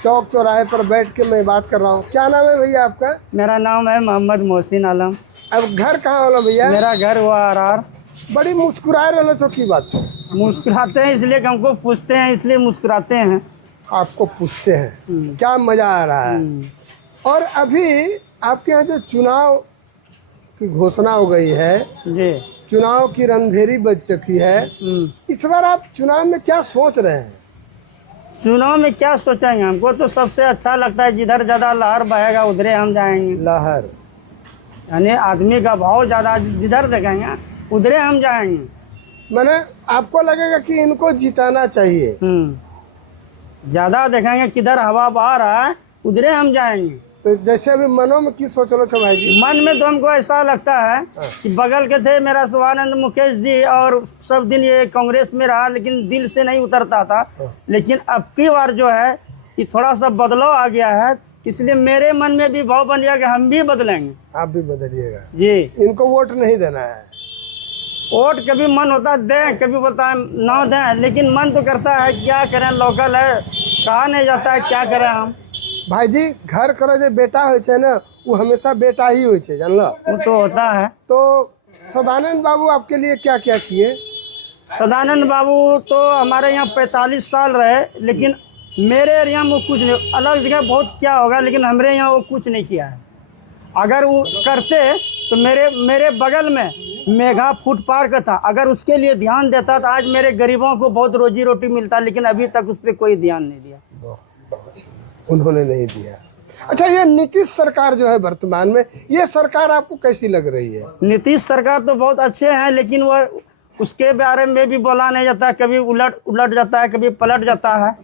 चौक चौराहे पर बैठ के मैं बात कर रहा हूँ। क्या नाम है भैया आपका? मेरा नाम है मोहम्मद मोहसिन आलम। अब घर कहाँ वाला भैया? मेरा घर हुआ आर। बड़ी मुस्कुराए रहे छो की बात छो? मुस्कुराते हैं इसलिए कि हमको पूछते हैं इसलिए मुस्कुराते हैं। आपको पूछते हैं क्या मजा आ रहा है? और अभी आपके यहाँ जो चुनाव की घोषणा हो गई है जी, चुनाव की रणभेरी बज चुकी है, इस बार आप चुनाव में क्या सोच रहे हैं? चुनाव में क्या सोचेंगे? हमको तो सबसे अच्छा लगता है जिधर ज़्यादा लहर बहेगा उधरे हम जाएंगे। लहर यानी आदमी का भाव ज़्यादा जिधर देखेंगे उधरे हम जाएंगे। मैंने आपको लगेगा कि इनको जिताना चाहिए। ज़्यादा देखेंगे किधर हवा बहा रहा है उधरे हम जाएंगे। तो जैसे अभी मनों में की सोच रहे छो भाई जी? मन में तो हमको ऐसा लगता है कि बगल के थे मेरा शिवानंद मुकेश जी और सब दिन ये कांग्रेस में रहा लेकिन दिल से नहीं उतरता था। लेकिन अब की बार जो है कि थोड़ा सा बदलाव आ गया है, इसलिए मेरे मन में भी भाव बन गया कि हम भी बदलेंगे। आप भी बदलिएगा जी, इनको वोट नहीं देना है। वोट कभी मन होता दें, कभी बोलता है ना दें, लेकिन मन तो करता है क्या करें, लोकल है, कहा नहीं जाता है, क्या करें हम। भाई जी घर करो जो बेटा हो छे ना वो हमेशा बेटा ही हो छे, जानलो? वो तो होता है। तो सदानंद बाबू आपके लिए क्या क्या किए? सदानंद बाबू तो हमारे यहाँ 45 साल रहे, लेकिन मेरे एरिया में वो कुछ नहीं, अलग जगह बहुत क्या होगा लेकिन हमारे यहाँ वो कुछ नहीं किया है। अगर वो करते तो मेरे बगल में मेघा फूड पार्क था, अगर उसके लिए ध्यान देता तो आज मेरे गरीबों को बहुत रोजी रोटी मिलता, लेकिन अभी तक उस पर कोई ध्यान नहीं दिया। उन्होंने नहीं दिया। अच्छा, ये नीतीश सरकार जो है वर्तमान में, ये सरकार आपको कैसी लग रही है? नीतीश सरकार तो बहुत अच्छे हैं, लेकिन वह उसके बारे में भी बोला नहीं जाता, कभी उलट जाता है, कभी पलट जाता है,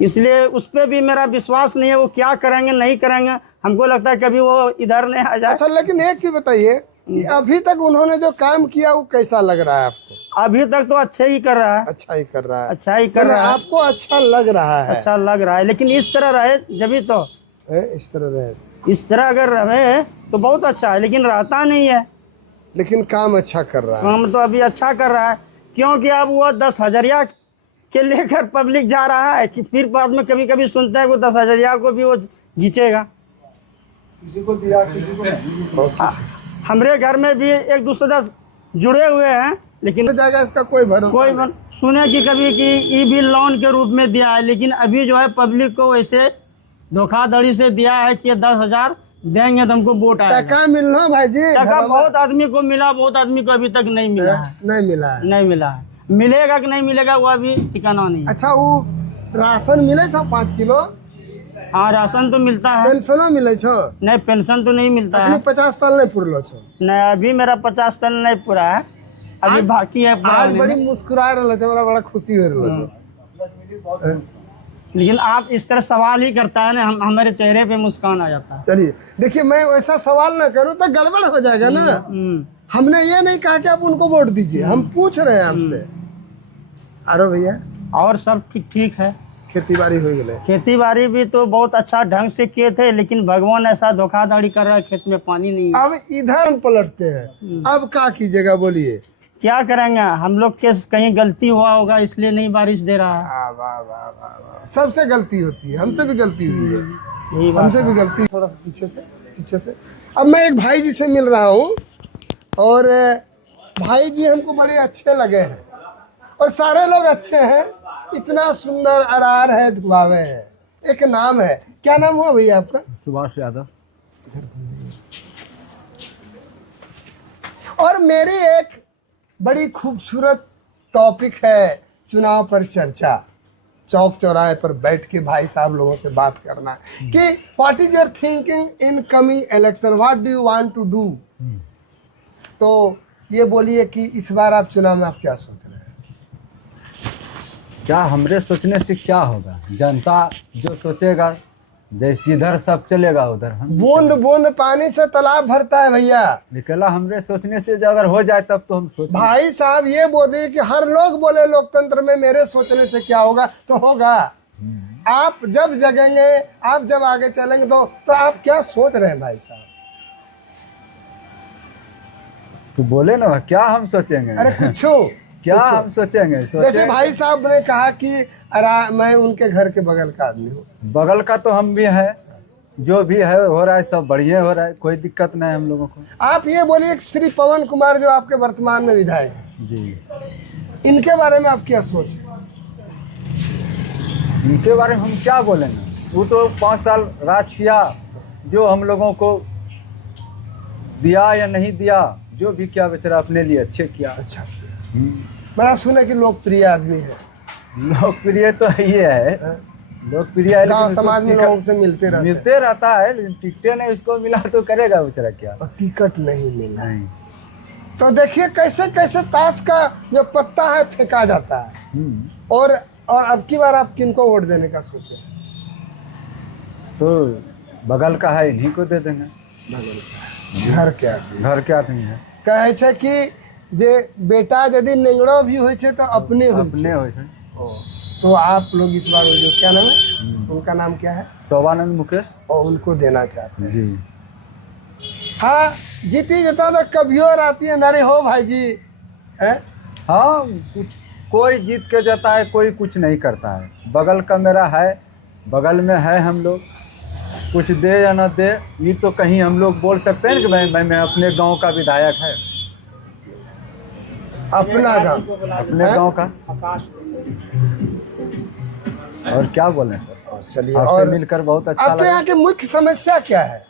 इसलिए उस पर भी मेरा विश्वास नहीं है। वो क्या करेंगे नहीं करेंगे, हमको लगता है कभी वो इधर नहीं आ जाए। अच्छा, लेकिन एक चीज बताइए कि अभी तक उन्होंने जो काम किया वो कैसा लग रहा है आपको? अभी तक तो अच्छे ही कर रहा है। अच्छा ही कर रहा है। अच्छा ही कर रहा है। आपको अच्छा लग रहा है? अच्छा लग रहा है, लेकिन इस तरह रहे जभी तो इस तरह रहे, इस तरह अगर रहे तो बहुत अच्छा है, लेकिन रहता नहीं है। लेकिन काम अच्छा कर रहा है। काम तो अभी अच्छा कर रहा है, क्योंकि अब वो 10,000 के लेकर पब्लिक जा रहा है कि फिर बाद में कभी कभी सुनता है वो 10,000 को भी वो जीतेगा। किसी को दिया किसी को नहीं। हमारे घर में भी एक दूसरे से जुड़े हुए हैं, लेकिन जाएगा इसका कोई भरोसा सुने कि कभी कि ई भी लोन के रूप में दिया है, लेकिन अभी जो है पब्लिक को वैसे धोखाधड़ी से दिया है कि 10,000 देंगे तो हमको वोट आएगा। टका मिलना भाई जी, टका बहुत आदमी को मिला, बहुत आदमी को अभी तक नहीं मिला है। नहीं मिला है। नहीं मिला है, मिलेगा कि नहीं मिलेगा वो अभी ठिकाना नहीं। अच्छा, वो राशन मिले छो 5 किलो? हाँ, राशन तो मिलता है। पेंशनो मिले छो? नहीं, पेंशन तो नहीं मिलता है। 50 साल नहीं पूरलो छो? नहीं, अभी मेरा 50 साल नहीं पूरा है, अभी बाकी है। आज बड़ी मुस्कुरा रहे छो, बड़ा खुशी हो रहा है। लेकिन आप इस तरह सवाल ही करता है ना, हमारे चेहरे पे मुस्कान आ जाता है। चलिए देखिए, मैं वैसा सवाल ना करूं तो गड़बड़ हो जाएगा ना। हमने ये नहीं कहा कि आप उनको वोट दीजिए, हम पूछ रहे हैं आपसे। अरे भैया, और सब ठीक है। खेती बाड़ी हो गई? खेती बाड़ी भी तो बहुत अच्छा ढंग से किए थे, लेकिन भगवान ऐसा धोखाधड़ी कर रहा है, खेत में पानी नहीं है। अब इधर पलटते हैं, अब क्या कीजिएगा बोलिए? क्या करेंगे हम लोग के कहीं गलती हुआ होगा इसलिए नहीं बारिश दे रहा है। वाह वाह वाह वाह, सबसे गलती होती है, हमसे भी गलती हुई है, हमसे भी गलती। थोड़ा पीछे से अब मैं एक भाई जी से मिल रहा हूँ, और भाई जी हमको बड़े अच्छे लगे हैं, और सारे लोग अच्छे हैं, इतना सुंदर अरार है, दुआवे है। एक नाम है, क्या नाम हुआ भैया आपका? सुभाष यादव। और मेरी एक बड़ी खूबसूरत टॉपिक है चुनाव पर चर्चा, चौक चौराहे पर बैठ के भाई साहब लोगों से बात करना कि what is your thinking in coming election, what do you want to do. तो ये बोलिए कि इस बार आप चुनाव में आप क्या सोच रहे हैं? क्या हमरे सोचने से क्या होगा, जनता जो सोचेगा, जैसे जिधर सब चलेगा उधर हम। बूंद बूंद पानी से तालाब भरता है भैया। निकला हमरे सोचने से जो अगर हो जाए तब तो हम सोच। भाई साहब ये बोले कि हर लोग बोले लोकतंत्र में मेरे सोचने से क्या होगा, तो होगा। आप जब जगेंगे, आप जब आगे चलेंगे तो आप क्या सोच रहे हैं भाई साहब? तो बोले ना क्या हम सोचेंगे? अरे कुछ क्या हम सोचेंगे? जैसे भाई साहब ने कहा कि मैं उनके घर के बगल का आदमी हूँ। बगल का तो हम भी है, जो भी है हो रहा है सब बढ़िया हो रहा है, कोई दिक्कत नहीं है हम लोगों को। आप ये बोलिए कि श्री पवन कुमार जो आपके वर्तमान में विधायक हैं, जी, इनके बारे में आप क्या सोच है? इनके बारे में हम क्या बोलेंगे, वो तो 5 साल राज किया, जो हम लोगों को दिया या नहीं दिया, जो भी किया बेचारा अपने लिए अच्छे किया। अच्छा, बड़ा सुना कि लोकप्रिय आदमी है। लोकप्रिय तो ये है, लोकप्रिय है, गाँव लेकिन समाज में उसको लोगों से मिलते रहता है, लेकिन टिकटे नहीं उसको मिला तो करेगा बेचारा क्या। और टिकट नहीं मिला। नहीं। तो देखिए कैसे कैसे ताश का जो पत्ता है फेंका जाता है। और अब की बार आप किनको वोट देने का सोचे? तो बगल का है, इन्हीं को दे देंगे। घर क्या नहीं है, कहे छे कि जे बेटा यदि नेंगड़ो भी होय छे तो अपने अपने हो। तो आप लोग इस बार वो जो क्या नाम है, उनका नाम क्या है, शोभानंद मुकेश, और उनको देना चाहते हैं। जी हाँ, जीती जता तो कभियो राती अंधारे हो भाई जी है। हाँ, कुछ कोई जीत के जाता है, कोई कुछ नहीं करता है। बगल का मेरा है, बगल में है, हम लोग कुछ दे या न दे, ये तो कहीं हम लोग बोल सकते हैं कि मैं अपने गांव का विधायक है, अपना गाँव, अपने गांव का, और क्या बोलें। चलिए, आपसे और मिलकर बहुत अच्छा आपके लगा। यहाँ की मुख्य समस्या क्या है?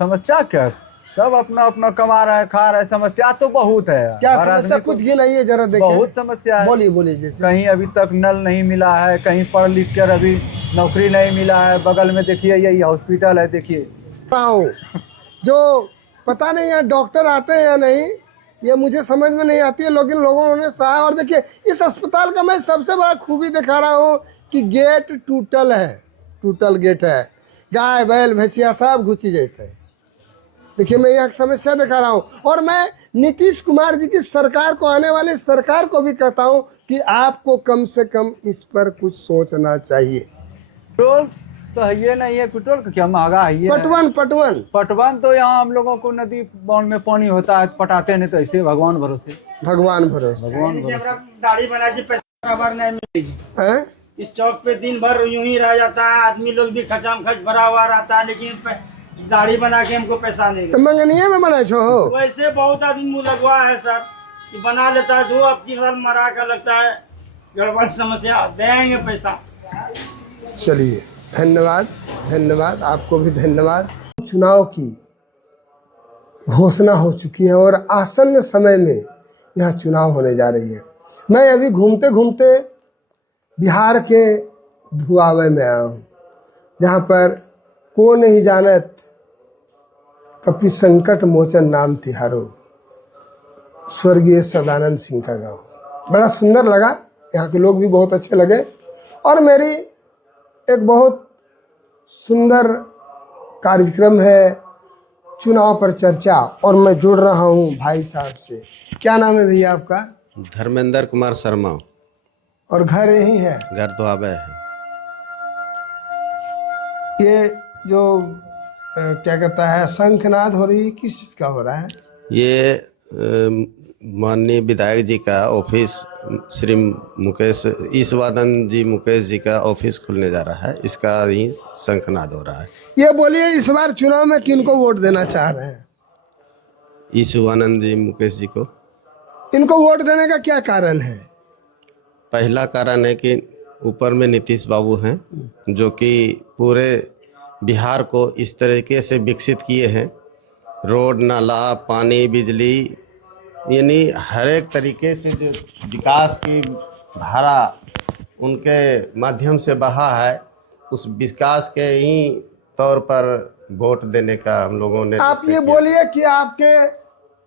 समस्या क्या, सब अपना अपना कमा रहा है, खा रहा है, समस्या तो बहुत है। क्या हर समस्या, आदमी को कुछ गिनाइए जरा देखें। बहुत समस्या है। बोलिए जैसे। कहीं अभी तक नल नहीं मिला है, कहीं पढ़ लिख कर अभी नौकरी नहीं मिला है। बगल में देखिए यही हॉस्पिटल है, देखिए। जो पता नहीं यहाँ डॉक्टर आते हैं या नहीं, ये मुझे समझ में नहीं आती है, लेकिन लोगों ने सहा। और देखिए इस अस्पताल का मैं सबसे बड़ा खूबी दिखा रहा हूँ कि गेट टूटल है, टूटल गेट है, गाय बैल भैंसिया सब घुसी जाते हैं। देखिए मैं यहाँ समस्या दिखा रहा हूँ। और मैं नीतीश कुमार जी की सरकार को, आने वाली सरकार को भी कहता हूँ कि आपको कम से कम इस पर कुछ सोचना चाहिए। पेट्रोल तो है ये नहीं है, पेट्रोल का क्या महंगा है। पटवन तो यहाँ हम लोगों को नदी बांध में पानी होता है, पटाते नहीं, तो ऐसे भगवान भरोसे। दाढ़ी बना जी, पैसा बराबर नहीं मिलेगी। इस चौक पे दिन भर यूं ही रह जाता है, आदमी लोग भी खचाम खच भरा हुआ रहता है, लेकिन दाढ़ी बना के हमको पैसा नहीं। तो मंगनिया में बना छो हो? वैसे बहुत आदमी मुँह लगवा है सर, कि बना लेता है, दो अब की बार मरा कर लगता है गड़बड़ समस्या, देंगे पैसा। चलिए, धन्यवाद, आपको भी धन्यवाद। चुनाव की घोषणा हो चुकी है और आसन्न समय में यह चुनाव होने जा रही है। मैं अभी घूमते घूमते बिहार के धुआवे में आया हूँ, जहाँ पर को नहीं जानत कपि संकट मोचन नाम तिहारो, स्वर्गीय सदानंद सिंह का गांव। बड़ा सुंदर लगा, यहाँ के लोग भी बहुत अच्छे लगे। और मेरी एक बहुत सुंदर कार्यक्रम है चुनाव पर चर्चा, और मैं जुड़ रहा हूँ भाई साहब से। क्या नाम है भैया आपका? धर्मेंद्र कुमार शर्मा। और घर यही है? घर दुआबे है। ये जो क्या कहता है शंखनाद हो रही है, किस चीज़ का हो रहा है? ये माननीय विधायक जी का ऑफिस, श्री मुकेश ईश्वरानंद जी मुकेश जी का ऑफिस खुलने जा रहा है, इसका ही शंखनाद हो रहा है। ये बोलिए इस बार चुनाव में किनको वोट देना चाह रहे हैं? ईश्वरानंद जी मुकेश जी को। इनको वोट देने का क्या कारण है? पहला कारण है कि ऊपर में नीतीश बाबू हैं, जो कि पूरे बिहार को इस तरीके से विकसित किए हैं, रोड, नाला, पानी, बिजली, यानी हर एक तरीके से जो विकास की धारा उनके माध्यम से बहा है, उस विकास के ही तौर पर वोट देने का हम लोगों ने। आप ये बोलिए कि आपके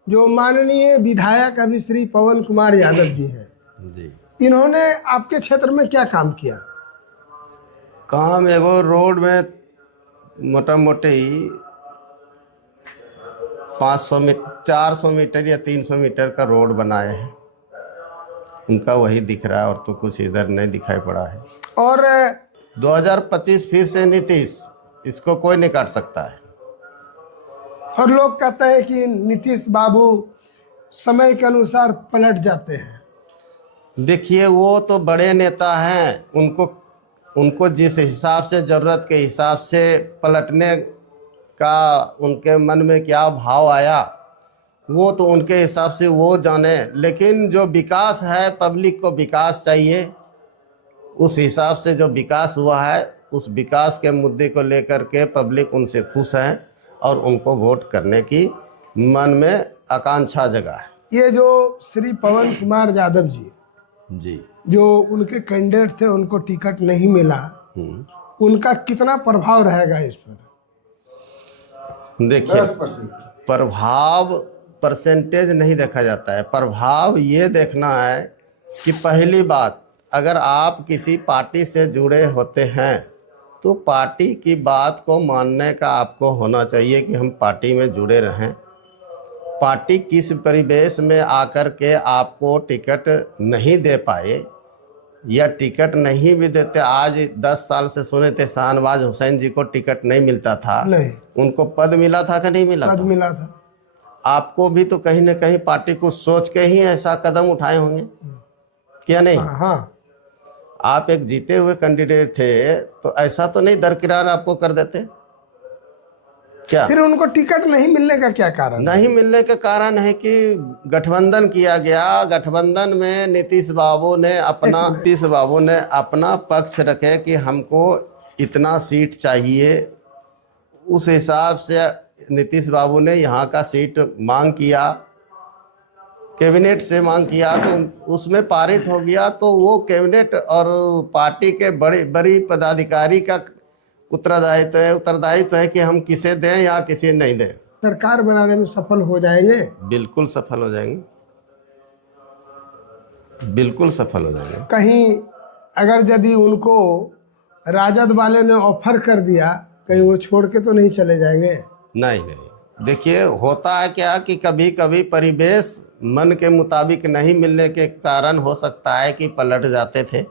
जो माननीय विधायक अभी श्री पवन कुमार यादव जी हैं जी, इन्होंने आपके क्षेत्र में क्या काम किया? काम एगो रोड में मोटा मोटी 500 मीटर, 400 मीटर या 300 मीटर का रोड बनाए हैं, उनका वही दिख रहा है, और तो कुछ इधर नहीं दिखाई पड़ा है। और 2025 फिर से नीतीश, इसको कोई नहीं काट सकता है। और लोग कहते हैं कि नीतीश बाबू समय के अनुसार पलट जाते हैं। देखिए वो तो बड़े नेता हैं, उनको जिस हिसाब से ज़रूरत के हिसाब से पलटने का उनके मन में क्या भाव आया वो तो उनके हिसाब से वो जाने, लेकिन जो विकास है पब्लिक को विकास चाहिए, उस हिसाब से जो विकास हुआ है उस विकास के मुद्दे को लेकर के पब्लिक उनसे खुश है और उनको वोट करने की मन में आकांक्षा जगा है। ये जो श्री पवन कुमार यादव जी जो उनके कैंडिडेट थे उनको टिकट नहीं मिला, उनका कितना प्रभाव रहेगा इस पर? देखिए प्रभाव परसेंटेज नहीं देखा जाता है, प्रभाव ये देखना है कि पहली बात अगर आप किसी पार्टी से जुड़े होते हैं तो पार्टी की बात को मानने का आपको होना चाहिए कि हम पार्टी में जुड़े रहें। पार्टी किस परिवेश में आकर के आपको टिकट नहीं दे पाए या टिकट नहीं भी देते, आज 10 साल से सुने थे शाहनवाज हुसैन जी को टिकट नहीं मिलता था, नहीं, उनको पद मिला था कि नहीं मिला पद था? मिला था। आपको भी तो कहीं ना कहीं पार्टी को सोच के ही ऐसा कदम उठाए होंगे, क्या नहीं? हाँ, आप एक जीते हुए कैंडिडेट थे तो ऐसा तो नहीं दरकिरार आपको कर देते क्या? फिर उनको टिकट नहीं मिलने का क्या कारण? नहीं मिलने का कारण है कि गठबंधन किया गया, गठबंधन में नीतीश बाबू ने अपना पक्ष रखे कि हमको इतना सीट चाहिए, उस हिसाब से नीतीश बाबू ने यहाँ का सीट मांग किया, कैबिनेट से मांग किया तो उसमें पारित हो गया, तो वो कैबिनेट और पार्टी के बड़ी पदाधिकारी का उत्तरदायित्व है कि हम किसे दें या किसे नहीं दें। सरकार बनाने में सफल हो जाएंगे? बिल्कुल सफल हो जाएंगे, बिल्कुल सफल हो जाएंगे। कहीं अगर यदि उनको राजद वाले ने ऑफर कर दिया, कहीं वो छोड़ के तो नहीं चले जाएंगे? नहीं, देखिए होता है क्या कि कभी कभी परिवेश मन के मुताबिक नहीं मिलने के कारण हो सकता है कि पलट जाते थे,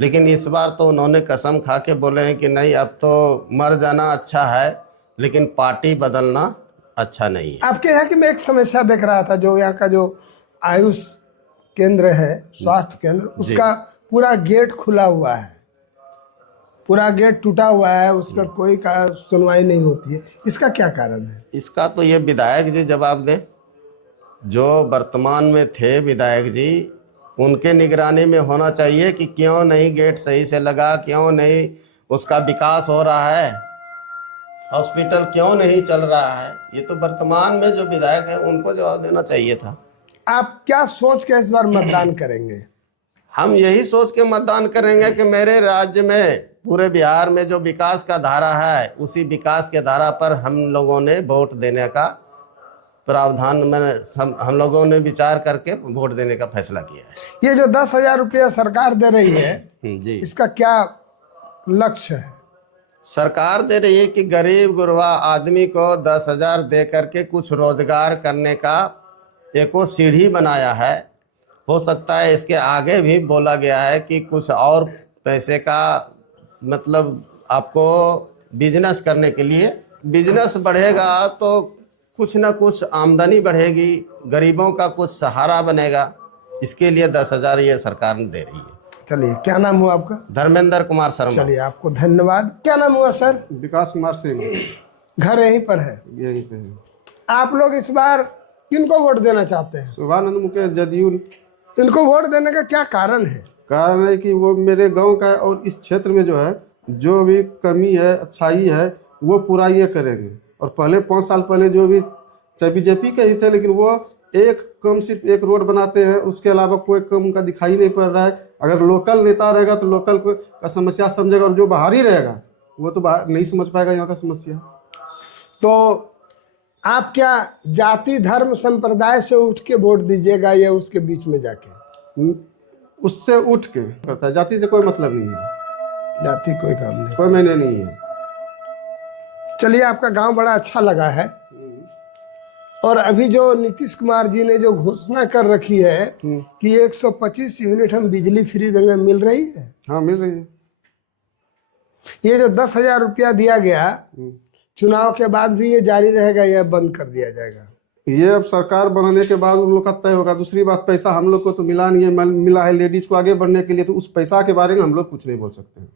लेकिन इस बार तो उन्होंने कसम खा के बोले हैं कि नहीं अब तो मर जाना अच्छा है लेकिन पार्टी बदलना अच्छा नहीं है। आपके यहाँ की मैं एक समस्या देख रहा था, जो यहाँ का जो आयुष केंद्र है, स्वास्थ्य केंद्र, उसका पूरा गेट खुला हुआ है, पूरा गेट टूटा हुआ है, उसका कोई सुनवाई नहीं होती है, इसका क्या कारण है? इसका तो ये विधायक जी जवाब दें, जो वर्तमान में थे विधायक जी, उनके निगरानी में होना चाहिए कि क्यों नहीं गेट सही से लगा, क्यों नहीं उसका विकास हो रहा है, हॉस्पिटल क्यों नहीं चल रहा है, ये तो वर्तमान में जो विधायक है उनको जवाब देना चाहिए था। आप क्या सोच के इस बार मतदान करेंगे? हम यही सोच के मतदान करेंगे कि मेरे राज्य में, पूरे बिहार में जो विकास का धारा है उसी विकास के धारा पर हम लोगों ने वोट देने का प्रावधान में हम लोगों ने विचार करके वोट देने का फैसला किया है। ये जो 10,000 रुपया सरकार दे रही है जी, इसका क्या लक्ष्य है? सरकार दे रही है कि गरीब गुरबा आदमी को 10,000 दे करके कुछ रोजगार करने का एक वो सीढ़ी बनाया है। हो सकता है इसके आगे भी बोला गया है कि कुछ और पैसे का मतलब आपको बिजनेस करने के लिए, बिजनेस बढ़ेगा तो कुछ ना कुछ आमदनी बढ़ेगी, गरीबों का कुछ सहारा बनेगा, इसके लिए 10,000 ये सरकार दे रही है। चलिए, क्या नाम हुआ आपका? धर्मेंद्र कुमार शर्मा। चलिए, आपको धन्यवाद। क्या नाम हुआ सर? विकास कुमार सिंह। घर यहीं पर है? यहीं पे है। आप लोग इस बार किनको वोट देना चाहते हैं? शोभानंद मुकेश जदयू। इनको वोट देने का क्या कारण है? कारण है कि वो मेरे गांव का है और इस क्षेत्र में जो है जो भी कमी है, अच्छाई है, वो पूरा ये करेंगे। और पहले 5 साल पहले जो भी चाहे बीजेपी के ही थे, लेकिन वो एक कम सिर्फ एक रोड बनाते हैं, उसके अलावा कोई काम उनका दिखाई नहीं पड़ रहा है। अगर लोकल नेता रहेगा तो लोकल का समस्या समझेगा, और जो बाहरी रहेगा वो तो नहीं समझ पाएगा यहाँ का समस्या। तो आप क्या जाति धर्म संप्रदाय से उठ के वोट दीजिएगा या उसके बीच में जाके? उससे उठ के करता है, जाति से कोई मतलब नहीं है, जाति कोई काम नहीं, कोई मैंने नहीं है। चलिए, आपका गांव बड़ा अच्छा लगा है। और अभी जो नीतीश कुमार जी ने जो घोषणा कर रखी है कि 125 यूनिट हम बिजली फ्री देंगे, मिल रही है? हाँ, मिल रही है। ये जो 10,000 रुपया दिया गया, चुनाव के बाद भी ये जारी रहेगा या बंद कर दिया जाएगा? ये अब सरकार बनाने के बाद उन लोग का तय होगा। दूसरी बात, पैसा हम लोग को तो मिला नहीं है, मिला है लेडीज को आगे बढ़ने के लिए, तो उस पैसा के बारे में हम लोग कुछ नहीं बोल सकते हैं।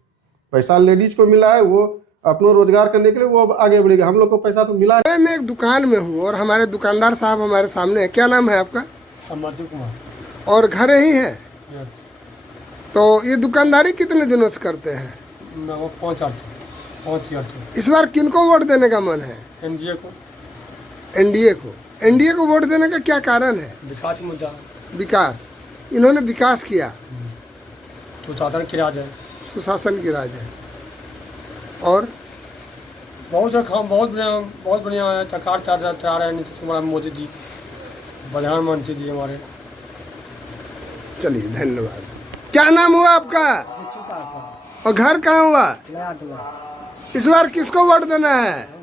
पैसा लेडीज को मिला है, वो अपना रोजगार करने के लिए वो अब आगे बढ़ेगा। हम लोग को पैसा तो मिला है। मैं एक दुकान में हूँ और हमारे दुकानदार साहब हमारे सामने हैं। क्या नाम है आपका? मधु कुमार। और घर यही है? तो ये दुकानदारी कितने दिनों से करते हैं? मैं 5 ईयर इस बार किनको वोट देने का मन है? एनडीए को। एनडीए को। एनडीए को वोट देने का क्या कारण है? विकास मुद्दा। विकास। इन्होंने विकास किया, सुशासन की राज है। सुशासन की राज है। और बहुत से काम बहुत बढ़िया है। सरकार तैयार है नीतीश कुमार मोदी जी, प्रधानमंत्री जी हमारे। चलिए धन्यवाद। क्या नाम हुआ आपका और घर कहाँ हुआ? इस बार किसको वोट देना है?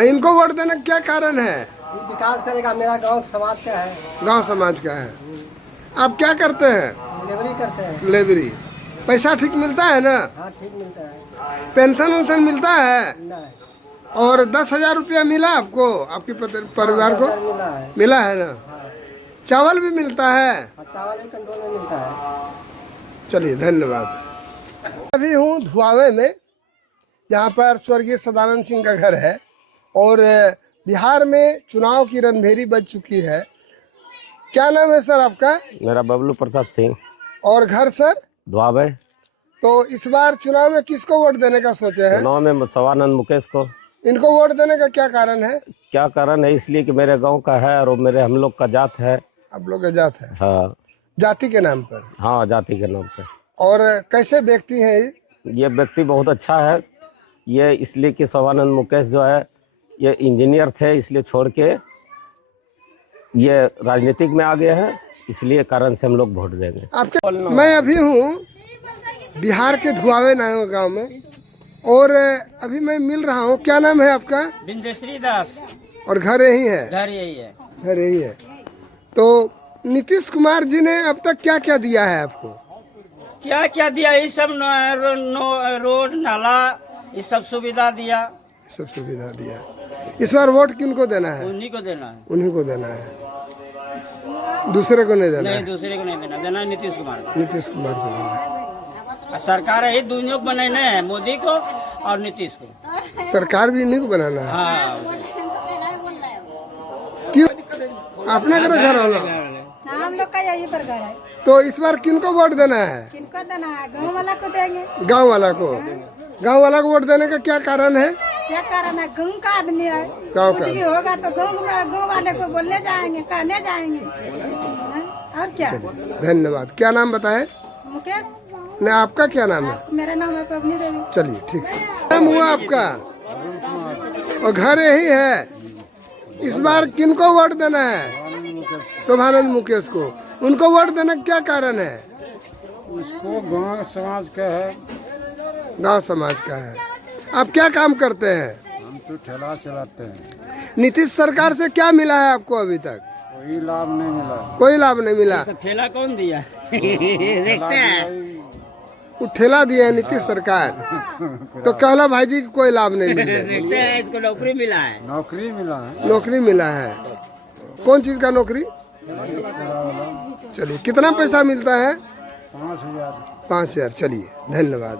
इनको वोट देने का क्या कारण है? विकास करेगा, मेरा गांव समाज का है। गांव समाज का है। आप क्या करते हैं? डिलीवरी करते हैं। लेबरी। पैसा ठीक मिलता है ना? हाँ ठीक मिलता है। पेंशन वेंशन मिलता है? नहीं। और 10,000 रुपया मिला आपको, आपके परिवार को? मिला है ना? चावल भी मिलता है? चावल भी कंट्रोल में मिलता है। चलिए धन्यवाद। अभी हूँ धुआवे में, जहाँ पर स्वर्गीय सदानंद सिंह का घर है और बिहार में चुनाव की रणभेरी बज चुकी है। क्या नाम है सर आपका? मेरा बबलू प्रसाद सिंह। और घर सर? दुआबे। तो इस बार चुनाव में किसको वोट देने का सोचे हैं? चुनाव में सवानंद मुकेश को। इनको वोट देने का क्या कारण है? क्या कारण है? इसलिए कि मेरे गांव का है और मेरे हम लोग का जात है। आप लोग का जात है? हाँ। जाति के नाम पर? हाँ, जाति के नाम पे। और कैसे व्यक्ति हैं ये व्यक्ति बहुत अच्छा है। ये इसलिए कि सवानंद मुकेश जो है ये इंजीनियर थे, इसलिए छोड़ के ये राजनीतिक में आ गए हैं, इसलिए कारण से हम लोग वोट देंगे। आपके? मैं अभी हूँ बिहार के धुआवे नाम गांव में और अभी मैं मिल रहा हूँ। क्या नाम है आपका? बिंदेश्री दास। और घर यही है? घर यही है। घर यही है। तो नीतीश कुमार जी ने अब तक क्या क्या दिया है आपको? क्या क्या दिया? ये सब रोड नाला ये सब सुविधा दिया। सब सुविधा दिया। इस बार वोट किनको देना है? उन्हीं को देना है। उन्हीं को देना है, दूसरे को नहीं देना है? दूसरे को नहीं देना है नीतीश कुमार को। नीतीश कुमार को देना है। सरकार ही दोनों को बनाना है, मोदी को और नीतीश को। सरकार भी इन्हीं को बनाना है। हाँ। क्यों? अपना घर वाला? हम लोग का यही प्रकार है। तो इस बार किनको वोट देना है? किनको देना है? गाँव वाला को देंगे। गांव वाला को? गांव वाला को वोट देने का क्या कारण है? क्या कारण है? गाँव का आदमी है, गाँव कुछ का भी होगा तो गाँव वाले को बोलने जाएंगे, कहने जाएंगे। और क्या? धन्यवाद। क्या नाम बताएं? मुकेश। नहीं, आपका क्या नाम है? मेरा नाम है पवनी देवी। चलिए ठीक है। नाम हुआ आपका और घर यही है। इस बार किनको वोट देना है? शोभानंद मुकेश को। उनको वोट देने का क्या कारण है? उसको गांव समाज का है। गांव समाज का है। आप क्या काम करते हैं? हम तो ठेला चलाते हैं। नीतीश सरकार से क्या मिला है आपको अभी तक? कोई लाभ नहीं मिला। कोई लाभ नहीं मिला। ठेला कौन दिया? देखते हैं। वो ठेला दिया है नीतीश सरकार। तो कहला भाई जी को कोई लाभ नहीं मिला। देखते हैं, इसको नौकरी मिला है। नौकरी मिला है। नौकरी मिला है। कौन चीज का नौकरी? चलिए कितना पैसा मिलता है? 5,000। 5,000। चलिए धन्यवाद।